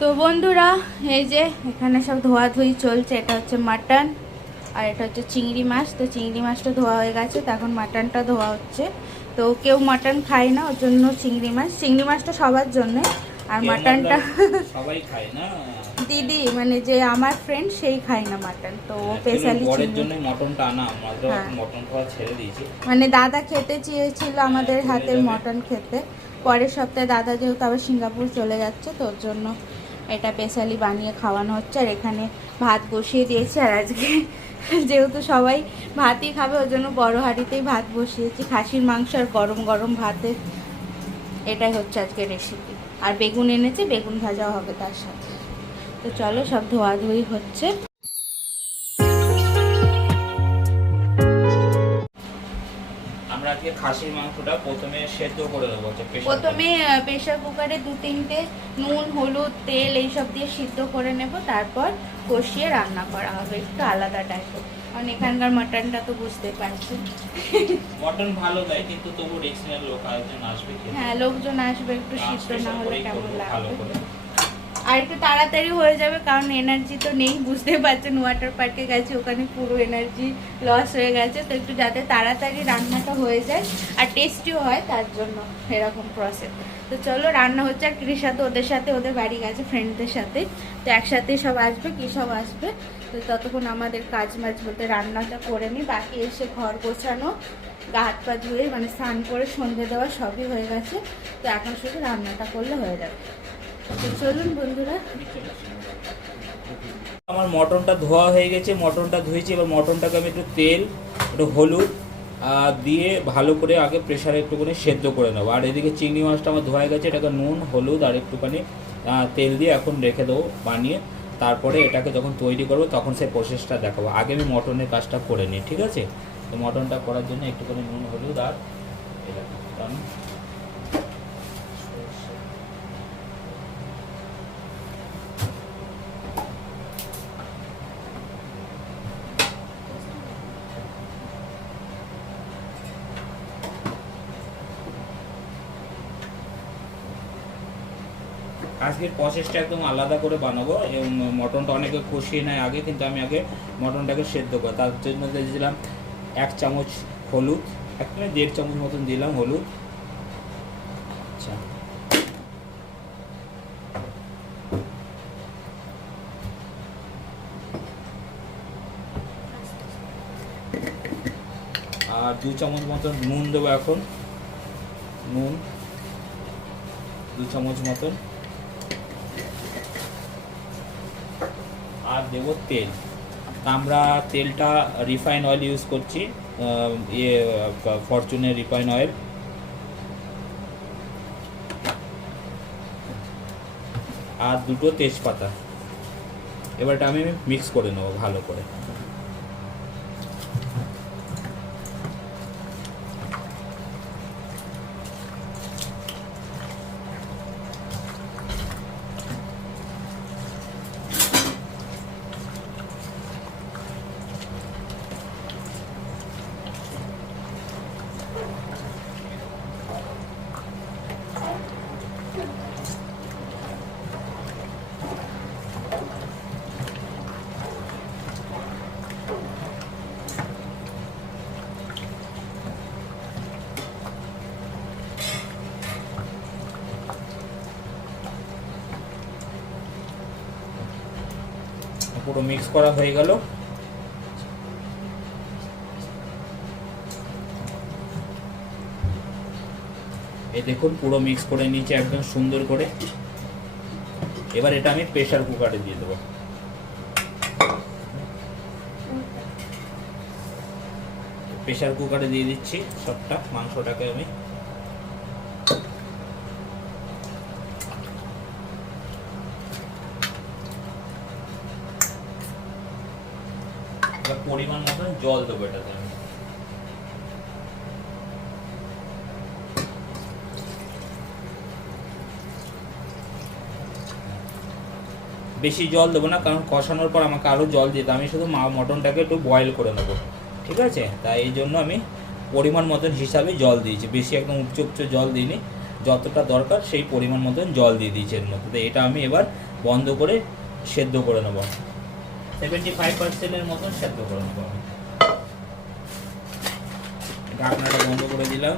তো বন্ধুরা এই যে এখানে সব ধোয়াধুয়ি চলছে এটা হচ্ছে মাটন আর এটা হচ্ছে চিংড়ি মাছ। তো চিংড়ি মাছটা ধোয়া হয়ে গেছে তো এখন মাটনটা ধোয়া হচ্ছে। তো কেউ মাটন খায় না ওর জন্য চিংড়ি মাছ। চিংড়ি মাছটা সবার জন্য আর মাটনটা দিদি মানে যে আমার ফ্রেন্ড সেই খায় না মাটন। তো ও স্পেশালি বরের জন্য মটনটা আনা আমরা হ্যাঁ। মটন খাওয়া ছেড়ে দিয়েছি। মানে দাদা খেতে চেয়েছিল আমাদের হাতের মটন খেতে। পরের সপ্তাহে দাদা যেহেতু আবার সিঙ্গাপুর চলে যাচ্ছে তো ওর জন্য এটা স্পেশালি বানিয়ে খাওয়ানো হচ্ছে আর এখানে ভাত বসিয়ে দিয়েছি আর আজকে যেহেতু সবাই ভাতই খাবে, ওই জন্য বড়ো হাঁড়িতেই ভাত বসিয়েছি। খাসির মাংস আর গরম গরম ভাতের এটাই হচ্ছে আজকে রেসিপি আর বেগুন এনেছি, বেগুন ভাজাও হবে তার সাথে। তো চলো সব ধোয়াধুয়ি হচ্ছে। খাসির মাংসটা প্রথমে সেদ্ধ করে দেবো প্রথমে প্রেশার কুকারে দু তিনটে নুন হলুদ তেল এইসব দিয়ে সিদ্ধ করে নেব তারপর কষিয়ে রান্না করা হবে একটু আলাদা টাইপের কারণ এখানকার মাটনটা তো বুঝতে পারছি। মটন ভালো দেয় কিন্তু তবু লোক আসবে হ্যাঁ লোকজন আসবে একটু সিদ্ধ না হলে কেমন লাগবে। আর একটু তাড়াতাড়ি হয়ে যাবে, কারণ এনার্জি তো নেই। বুঝতে পারছেন ওয়াটার পার্কে গেছে, ওখানে পুরো এনার্জি লস হয়ে গেছে। তো একটু যাতে তাড়াতাড়ি রান্নাটা হয়ে যায় আর টেস্টিও হয়, তার জন্য এরকম প্রসেস তো চলো, রান্না হচ্ছে আর কৃষা ওদের সাথে, ওদের বাড়ি গেছে ফ্রেন্ডদের সাথে। তো একসাথে সব আসবে, কী সব আসবে? তো ততক্ষণ আমাদের কাজ মাজ বলতে রান্নাটা করে নিই বাকি এসে ঘর গোছানো, গা হাত পা ধুয়ে মানে স্নান করে সন্ধে দেওয়া সবই হয়ে গেছে। তো এখন শুধু রান্নাটা করলে হয়ে যাবে। আমার মটনটা ধোয়া হয়ে গেছে, মটনটা ধুয়েছি, এবার মটনটাকে আমি একটু তেল, একটু হলুদ দিয়ে ভালো করে আগে প্রেশারে একটুখানি সেদ্ধ করে নেব। আর এদিকে চিংড়ি মাছটা আমার ধোয়া গেছে, এটাকে নুন, হলুদ আর একটুখানি তেল দিয়ে এখন রেখে দেবো বানিয়ে। তারপরে এটাকে যখন তৈরি করব তখন সেই প্রসেসটা দেখাবো। আগে আমি মটনের কাজটা করে নিই, ঠিক আছে? তো মটনটা করার জন্য একটুখানি নুন, হলুদ আর এটা আজকের প্রসেসটা একদম আলাদা করে বানাবো এবং মটনটা অনেকে কষিয়ে নেয় আগে, কিন্তু আমি আগে মটনটাকে সেদ্ধ করি, তার জন্য দিয়েছিলাম এক চামচ হলুদ, এক মানে দেড় চামচ মতন দিলাম হলুদ। আচ্ছা। আর দু চামচ মতন নুন দেবো এখন। নুন। দু চামচ মতন। দেব তেল। আমরা তেলটা রিফাইন অয়েল ইউজ করছি ইয়ে ফরচুনের রিফাইন অয়েল আর দুটো তেজপাতা। এবারটা আমি মিক্স করে নেব ভালো করে। পুরো মিক্স করা হয়ে গেল। এই দেখুন, পুরো মিক্স করে নিয়েছি একদম সুন্দর করে। এবার এটা আমি প্রেসার কুকারে দিয়ে দেবো। প্রেসার কুকারে দিয়ে দিচ্ছি সবটা, মাংসটাকে আমি এবার পরিমাণ মতন জল দেবো এটাতে বেশি জল দেবো না, কারণ কষানোর পর আমাকে আরও জল দিতে আমি শুধু মা মটনটাকে একটু বয়েল করে নেব, ঠিক আছে? তাই এই জন্য আমি পরিমাণ মতন হিসাবে জল দিয়েছি। বেশি একদম উচ্চ উচ্চ জল দিইনি, যতটা দরকার সেই পরিমাণ মতন জল দিয়ে দিয়েছি এর মধ্যে। এটা আমি এবার বন্ধ করে সেদ্ধ করে নেব। সেভেন্টি ফাইভ পার্সেন্টের মতন সেদ্ধ করে নেব ঢাকনাটা বন্ধ করে দিলাম।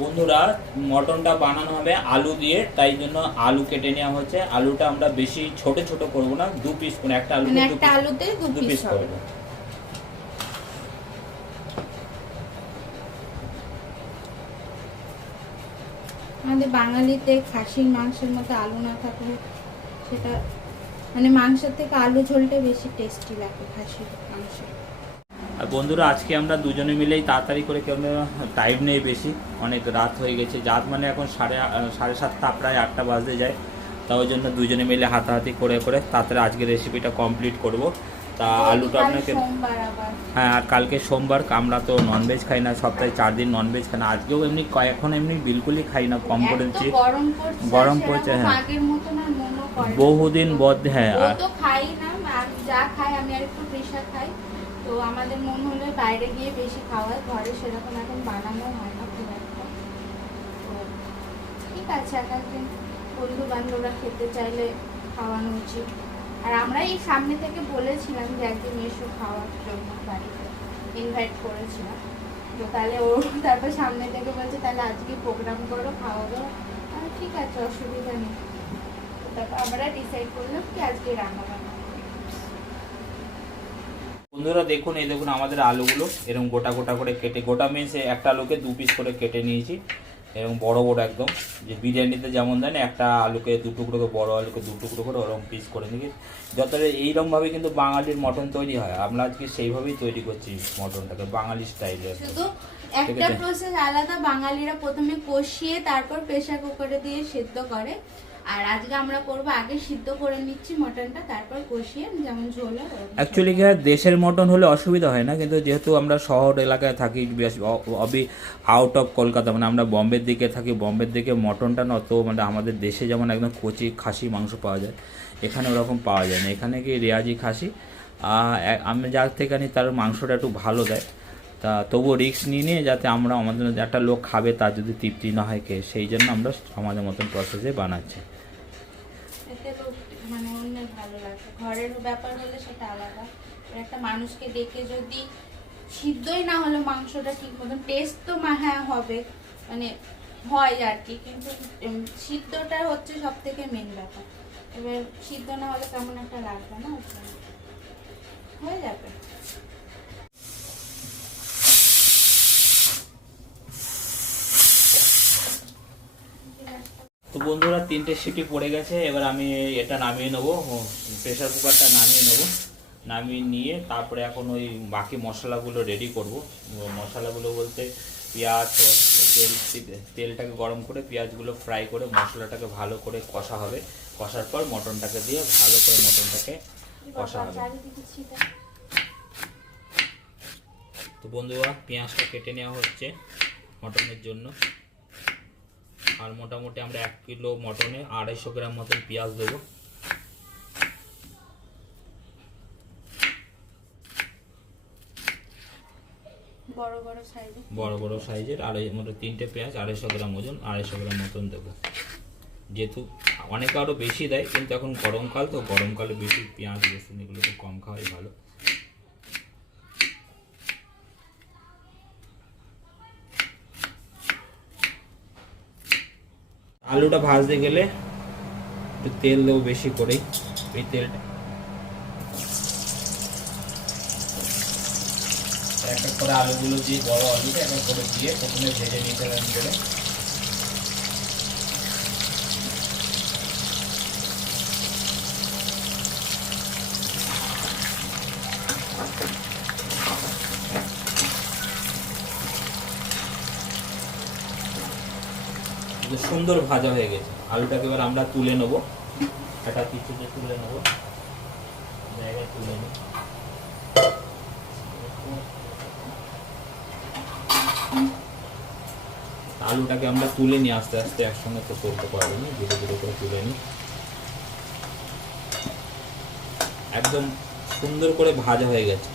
বন্ধুরা মটনটা বানানো হবে আলু দিয়ে তাই জন্য আলু কেটে নেওয়া হচ্ছে। আলুটা আমরা বেশি ছোট ছোট করব না দু পিস করে একটা আলু মানে একটা আলুতে দু পিস করব। আমাদের বাঙালিতে খাসির, মাংসের মধ্যে আলু না থাকলে সেটা মানে মাংসের থেকে আলু ঝোলটা বেশি টেস্টি লাগে খাসির মাংস আর বন্ধুরা, আজকে আমরা দুজনে মিলেই তাড়াতাড়ি করে কেন টাইম নেই বেশি, অনেক রাত হয়ে গেছে। রাত মানে এখন সাড়ে সাড়ে সাতটা, প্রায় আটটা বাজতে যায়। তা ওই জন্য দুজনে মিলে হাতাহাতি করে করে তাড়াতাড়ি আজকে রেসিপিটা কমপ্লিট করব। তা আলুটা আপনাকে হ্যাঁ আর কালকে সোমবার আমরা তো ননভেজ খাই না সপ্তাহে চার দিন ননভেজ খাই না। আজকেও এমনি এখন এমনি বিলকুলই খাই না কম এত করেছি। গরম পড়ছে হ্যাঁ। করে। বহুদিন বদ হ্যাঁ আর খাই না যা খাই আমি আর একটু প্রেশার খাই। তো আমাদের মন হলে বাইরে গিয়ে বেশি খাওয়াই ঘরে সেরকম এখন বানানো হয় না খুব একটা। তো ঠিক আছে এক একদিন বন্ধু বান্ধবরা খেতে চাইলে খাওয়ানো উচিত। আর আমরা এই সামনে থেকে বলেছিলাম যে একদিন এসো খাওয়ার জন্য বাড়িতে ইনভাইট করেছিলাম। তো তাহলে ও তারপর সামনে থেকে বলছে, তাহলে আজকে প্রোগ্রাম করো, খাওয়া দাওয়া ঠিক আছে, অসুবিধা নেই। তারপর আমরা ডিসাইড করলাম কি আজকে রান্না বান্না বন্ধুরা, দেখুন, এই দেখুন আমাদের আলুগুলো এরকম গোটা গোটা করে কেটে, গোটা মিন্স একটা আলুকে দু পিস করে কেটে নিয়েছি। এরকম বড় বড় একদম। যে বিরিয়ানিতে যেমন দেন একটা আলুকে দু টুকরো করে বড় আলুকে দু টুকরো করে ওরকম পিস করে নিবি যতটা এইরকমভাবে কিন্তু বাঙালির মটন তৈরি হয়। আমরা আজকে সেইভাবেই তৈরি করছি মটনটাকে বাঙালি স্টাইলে একটা প্রসেস আলাদা বাঙালিরা প্রথমে কষিয়ে তারপর প্রেসার কুকারে দিয়ে সেদ্ধ করে। আর আজকে আমরা করব আগে সিদ্ধ করে নিচ্ছি মটনটা, তারপর কষিয়ে যেমন ঝোল অ্যাকচুয়ালি কি দেশের মটন হলে অসুবিধা হয় না, কিন্তু যেহেতু আমরা শহর এলাকায় থাকি অবি আউট অফ কলকাতা মানে আমরা বম্বের দিকে থাকি, বম্বের দিকে মটনটা না অত মানে আমাদের দেশে যেমন একদম কচি খাসি মাংস পাওয়া যায়, এখানে ওরকম পাওয়া যায় না। এখানে কি রেয়াজি খাসি আমি যার থেকে আনি তার মাংসটা একটু ভালো দেয়, তা তবুও রিস্ক নিয়ে নিয়ে যাতে আমরা আমাদের একটা লোক খাবে, তার যদি তৃপ্তি না হয় খেয়ে সেই জন্য আমরা আমাদের মতন প্রসেসে বানাচ্ছি। তো মানে অন্যের ভালো লাগবে ঘরের ব্যাপার হলে সেটা আলাদা। একটা মানুষকে ডেকে যদি সিদ্ধই না হলে মাংসটা ঠিক মতন টেস্ট তো হ্যাঁ হবে। মানে হয় আর কি, কিন্তু সিদ্ধটা হচ্ছে সব থেকে মেন ব্যাপার। এবার সিদ্ধ না হলে কেমন একটা লাগবে না? হয়ে যাবে। তো বন্ধুরা, তিনটে সিটি পড়ে গেছে, এবার আমি এটা নামিয়ে নেব। প্রেশার কুকারটা নামিয়ে নেব। নামিয়ে নিয়ে তারপরে এখন ওই বাকি মশলাগুলো রেডি করব। মশলাগুলো বলতে পেঁয়াজ, তেল, তেলটাকে গরম করে পেঁয়াজগুলো ফ্রাই করে মশলাটাকে ভালো করে কষা হবে। কষার পর মটনটাকে দিয়ে ভালো করে মটনটাকে কষা হবে। তো বন্ধুরা, পেঁয়াজটা কেটে নেওয়া হচ্ছে মটনের জন্য। আর মোটামুটি আমরা এক কিলো মটনে আড়াইশো গ্রাম মতন পেঁয়াজ দেবো। বড় বড় সাইজে বড় বড় সাইজের আড়াই মতো তিনটে পেঁয়াজ আড়াইশো গ্রাম ওজন আড়াইশো গ্রাম মতন দেবো। যেহেতু অনেকে আরও বেশি দেয় কিন্তু এখন গরমকাল তো গরমকালে বেশি পেঁয়াজ রসুন এগুলো তো কম খাওয়াই ভালো। আলুটা ভাজতে গেলে একটু তেল দেবো বেশি করে এই তেলটা। এক এক করে আলুগুলো দিয়ে বড় আলুটা এক এক করে দিয়ে প্রথমে ভেজে নিতে হবে করে যে সুন্দর ভাজা হয়ে গেছে। আলুটাকে এবার আমরা তুলে নেব। একটা কিছুতে তুলে নেব। জায়গায় তুলে নেব। আলুটাকে আমরা তুলে নিই, আস্তে আস্তে একসঙ্গে তো করতে পারব না ধীরে ধীরে করে তুলে নিই। একদম সুন্দর করে ভাজা হয়ে গেছে।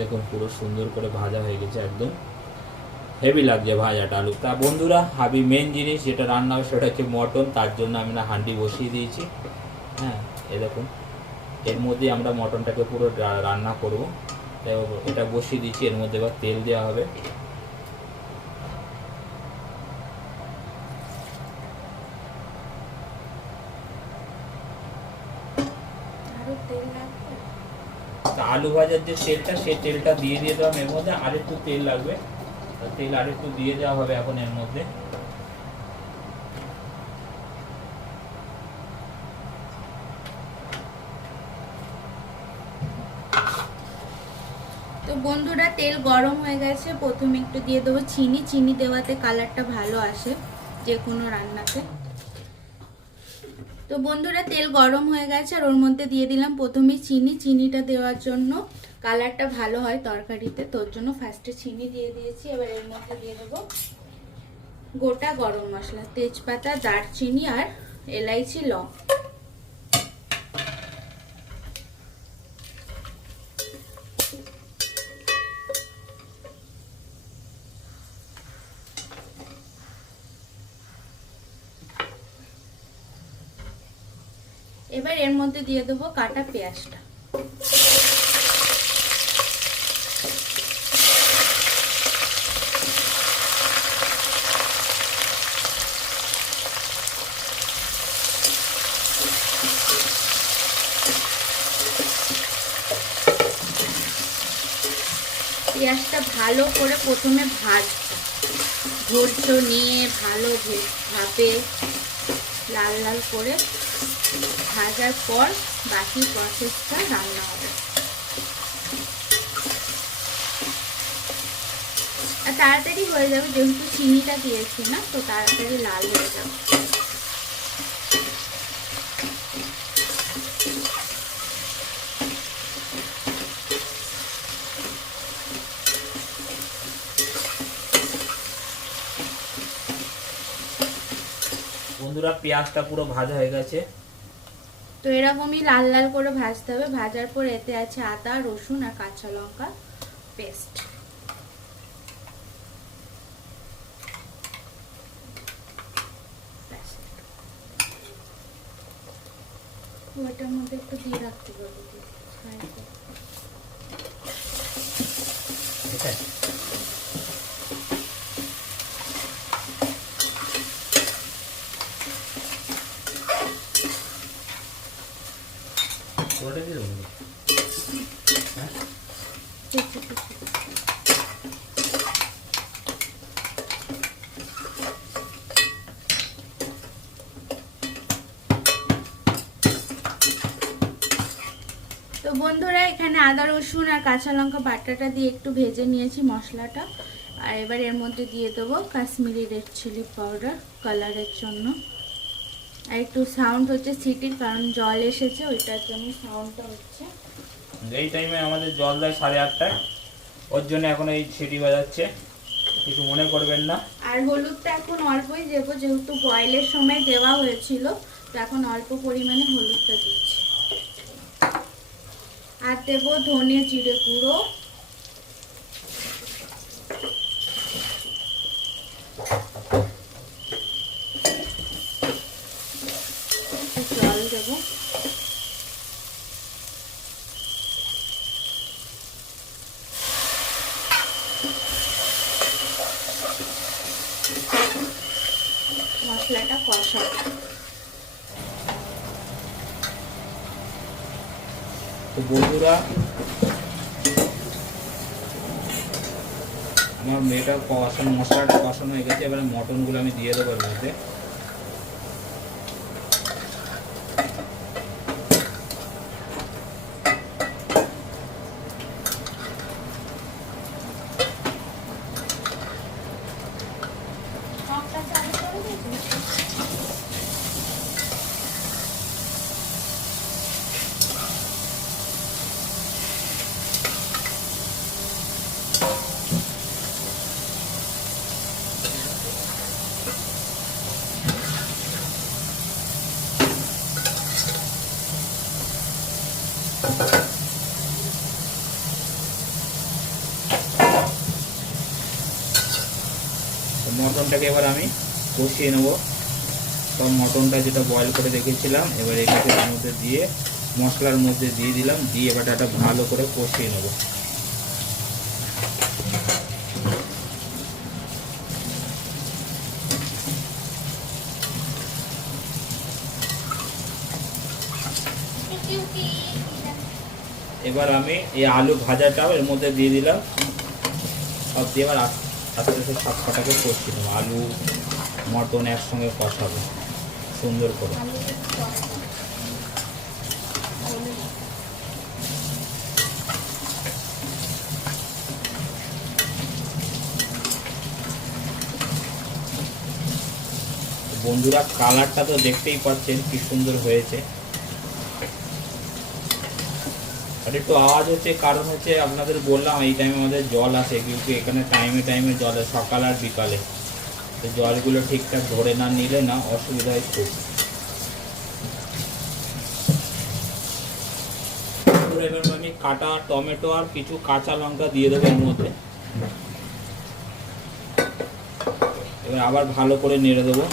দেখুন, পুরো সুন্দর করে ভাজা হয়ে গেছে একদম। হেভি লাগছে ভাজাটা আলু। তা বন্ধুরা, হাবি মেন জিনিস যেটা রান্না হবে সেটা হচ্ছে মটন, তার জন্য আমি না হান্ডি বসিয়ে দিয়েছি। হ্যাঁ দেখুন, এর মধ্যে আমরা মটনটাকে পুরো রান্না করব। এটা বসিয়ে দিয়েছি এর মধ্যে এবার তেল দেওয়া হবে। তেল তা আলু ভাজার যে তেলটা সেই তেলটা দিয়ে দিয়ে দিলাম এর মধ্যে আরেকটু তেল লাগবে। তেল আরেকটু দিয়ে দেওয়া হবে এখন এর মধ্যে। তো বন্ধুরা, তেল গরম হয়ে গেছে। প্রথমে একটু দিয়ে দেবো চিনি। চিনি দেওয়াতে কালারটা ভালো আসে যে কোনো রান্নাতে। তো বন্ধুরা, তেল গরম হয়ে গেছে আর ওর মধ্যে দিয়ে দিলাম প্রথমে চিনি। চিনিটা দেওয়ার জন্য কালারটা ভালো হয় তরকারিতে, তোর জন্য ফার্স্টে চিনি দিয়ে দিয়েছি। এবার এর মধ্যে দিয়ে দেবো গোটা গরম মশলা, তেজপাতা, দারচিনি আর এলাইচি, লং এবার এর মধ্যে দিয়ে দেবো কাটা পেঁয়াজটা। পেঁয়াজটা ভালো করে প্রথমে ভাজতে ধৈর্য নিয়ে ভালো ভাবে লাল লাল করে ভাজার পর বাকি প্রসেসটা রান্না হবে। আর তাড়াতাড়ি হয়ে যাবে, যেহেতু চিনিটা দিয়েছি না, তো তাড়াতাড়ি লাল হয়ে যাবে। বন্ধুরা, পেঁয়াজটা পুরো ভাজা হয়ে গেছে। তো এরকমই লাল লাল করে ভাজতে হবে। ভাজার পর এতে আছে আদা, রসুন আর কাঁচা লঙ্কা পেস্ট ওটার মধ্যে একটু দিয়ে রাখতে পারব ঠিক আছে পুরোটা দিয়ে দেবো হ্যাঁ তো বন্ধুরা এখানে আদা রসুন আর কাঁচা লঙ্কা বাটাটা দিয়ে একটু ভেজে নিয়েছি মশলাটা। আর এবার এর মধ্যে দিয়ে দেবো কাশ্মীরি রেড চিলি পাউডার কালারের জন্য। আর একটু সাউন্ড হচ্ছে সিটির কারণ জল এসেছে ওইটার জন্য সাউন্ডটা হচ্ছে। এই টাইমে আমাদের জল দেয় সাড়ে আটটায়। ওর জন্য এখন এই সিটি বাজাচ্ছে। কিছু মনে করবেন না। আর হলুদটা এখন অল্পই দেবো যেহেতু বয়েলের সময় দেওয়া হয়েছিল তো এখন অল্প পরিমাণে হলুদটা দিচ্ছি। আর দেবো ধনে জিরে গুঁড়ো। জল দেবো। মশলাটা কষাবো। তো বন্ধুরা, আমার মেয়েটা কষানো মশলাটা কষানো হয়ে গেছে, এবারে মটনগুলো আমি দিয়ে দেবো এর মধ্যে। এবার আমি কষিয়ে নেব। সব মটনটা যেটা বয়েল করে রেখেছিলাম, এবার এটাকে এর মধ্যে দিয়ে, মশলার মধ্যে দিয়ে দিলাম, দিয়ে এবার এটা ভালো করে কষিয়ে নেব। এবার আমি এই আলু ভাজাটাও এর মধ্যে দিয়ে দিলাম। সব দিয়ে এবার আস্তে আস্তে সব কটাকে কষিয়ে নেব। আলু, মটন একসঙ্গে কষাবো। সুন্দর করে। বন্ধুরা, কালারটা তো দেখতেই পাচ্ছেন কি সুন্দর হয়েছে। আর একটু আওয়াজ হচ্ছে, কারণ হচ্ছে আপনাদের বললাম এই টাইমে আমাদের জল আসে, কিন্তু এখানে টাইমে টাইমে জল আসে, সকাল আর বিকালে। তো জলগুলো ঠিকঠাক ধরে না নিলে না অসুবিধা হয় খুব এবার আমি কাটা টমেটো আর কিছু কাঁচা লঙ্কা দিয়ে দেবো এর মধ্যে। এবার আবার ভালো করে নেড়ে দেবো।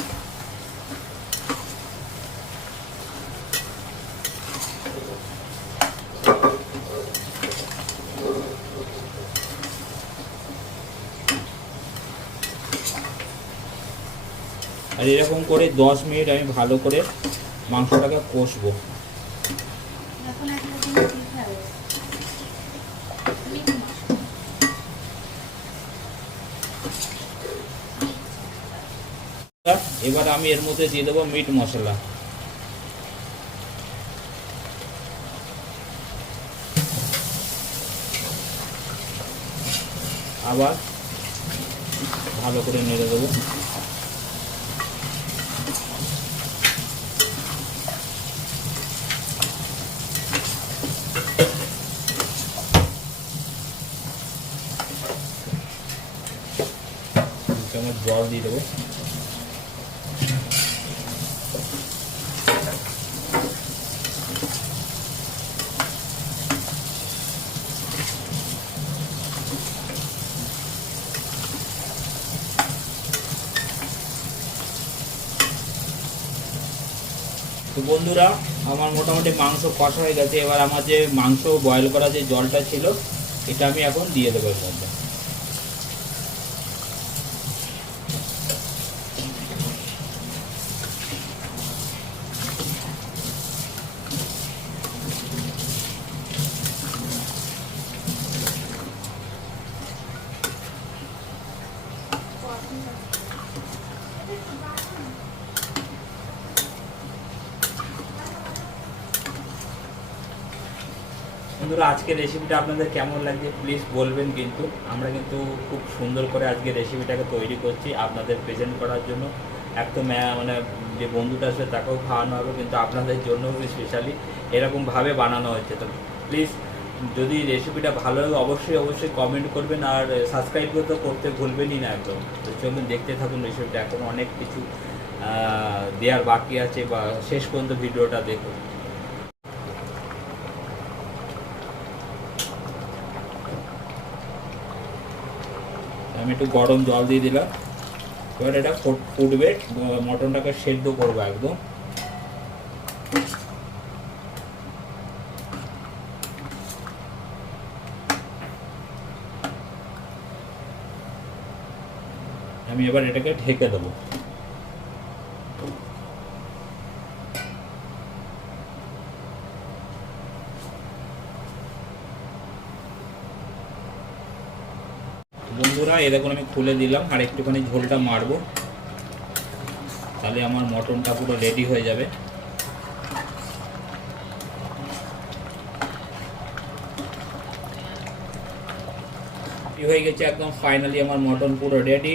আর এরকম করে দশ মিনিট আমি ভালো করে মাংসটাকে কষবো। এবার আমি এর মধ্যে দিয়ে দেবো মিট মশলা। আবার ভালো করে নেড়ে দেবো দু চামচ জল দিয়ে দেবো। তো বন্ধুরা, আমার মোটামুটি মাংস কষা হয়ে গেছে। এবার আমার যে মাংস বয়েল করা যে জলটা ছিল, এটা আমি এখন দিয়ে দেবো এর বন্ধুরা, আজকের রেসিপিটা আপনাদের কেমন লাগছে প্লিজ বলবেন কিন্তু। আমরা কিন্তু খুব সুন্দর করে আজকে রেসিপিটাকে তৈরি করছি আপনাদের প্রেজেন্ট করার জন্য। এক তো মানে যে বন্ধুটা আসবে তাকেও খাওয়ানো হবে, কিন্তু আপনাদের জন্য স্পেশালি এরকমভাবে বানানো হচ্ছে তো প্লিজ যদি রেসিপিটা ভালো লাগে অবশ্যই অবশ্যই কমেন্ট করবেন আর সাবস্ক্রাইব করতে করতে ভুলবেনই না একদম। তো চলুন দেখতে থাকুন রেসিপিটা এখন অনেক কিছু দেওয়ার বাকি আছে বা শেষ পর্যন্ত ভিডিওটা দেখুন। আমি একটু গরম জল দিয়ে দিলাম। এবার এটা ফুট- ফুটবে মটনটাকে সেদ্ধ করব একদম। আমি এবার এটাকে ঢেকে দেবো। বন্ধুরা দেখুন আমি খুলে দিলাম আর একটুখানি ঝোলটা মারবো। তাহলে আমার মটনটা পুরো রেডি হয়ে যাবে। হয়ে গেছে একদম ফাইনালি আমার মটন পুরো রেডি